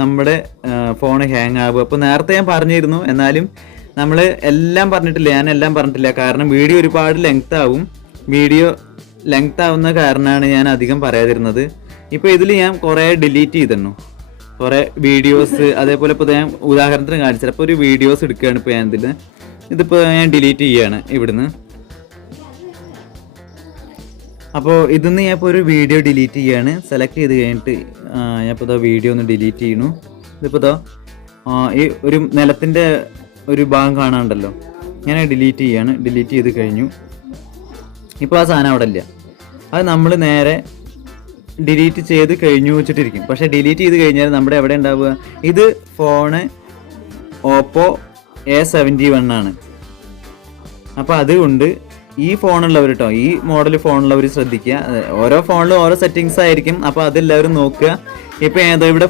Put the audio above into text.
നമ്മുടെ phone hang ആകും അപ്പോൾ നേരത്തെ ഞാൻ പറഞ്ഞിരുന്നു. എന്നാലും നമ്മൾ എല്ലാം പറഞ്ഞിട്ടില്ല ഞാൻ എല്ലാം പറഞ്ഞിട്ടില്ല. കാരണം വീഡിയോ ഒരുപാട് ലെങ്ത് ആവും. വീഡിയോ ലെങ്ത് ആവുന്ന കാരണമാണ് ഞാൻ അധികം പറയാതിരുന്നത്. ഇപ്പോൾ ഇതിൽ ഞാൻ കുറേ ഡിലീറ്റ് ചെയ്തിരുന്നു. കുറേ വീഡിയോസ് അതേപോലെ ഇപ്പോൾ ഞാൻ ഉദാഹരണത്തിന് കാണിച്ചത് അപ്പോൾ ഒരു വീഡിയോസ് എടുക്കുകയാണ് ഇപ്പോൾ ഞാൻ ഇതിൽ ഇതിപ്പോൾ ഞാൻ ഡിലീറ്റ് ചെയ്യുകയാണ് ഇവിടുന്ന്. അപ്പോൾ ഇതിന്ന് ഞാൻ ഇപ്പോൾ ഒരു വീഡിയോ ഡിലീറ്റ് ചെയ്യാണ്. സെലക്ട് ചെയ്ത് കഴിഞ്ഞിട്ട് ഞാനിപ്പോൾ ഇതാ വീഡിയോ ഒന്ന് ഡിലീറ്റ് ചെയ്യണു ഇതിപ്പോൾ ഇതാ ഈ ഒരു നിലത്തിന്റെ ഒരു ഭാഗം കാണാണ്ടല്ലോ ഞാൻ ഡിലീറ്റ് ചെയ്യാണ്. ഡിലീറ്റ് ചെയ്ത് കഴിഞ്ഞു. ഇപ്പോൾ ആ സാധനം അവിടെ ഇല്ല. അത് നമ്മൾ നേരെ ഡിലീറ്റ് ചെയ്ത് കഴിഞ്ഞു വെച്ചിട്ടിരിക്കും. പക്ഷേ ഡിലീറ്റ് ചെയ്ത് കഴിഞ്ഞാൽ നമ്മുടെ എവിടെ ഉണ്ടാവുക? ഇത് phone Oppo A seventy one ആണ് അപ്പോൾ അതുകൊണ്ട് ഈ ഫോണുള്ളവർ കേട്ടോ ഈ മോഡൽ ഫോണുള്ളവർ ശ്രദ്ധിക്കുക. ഓരോ ഫോണിലും ഓരോ സെറ്റിങ്സ് ആയിരിക്കും. അപ്പോൾ അതെല്ലാവരും നോക്കുക. ഇപ്പോൾ ഏതോ ഇവിടെ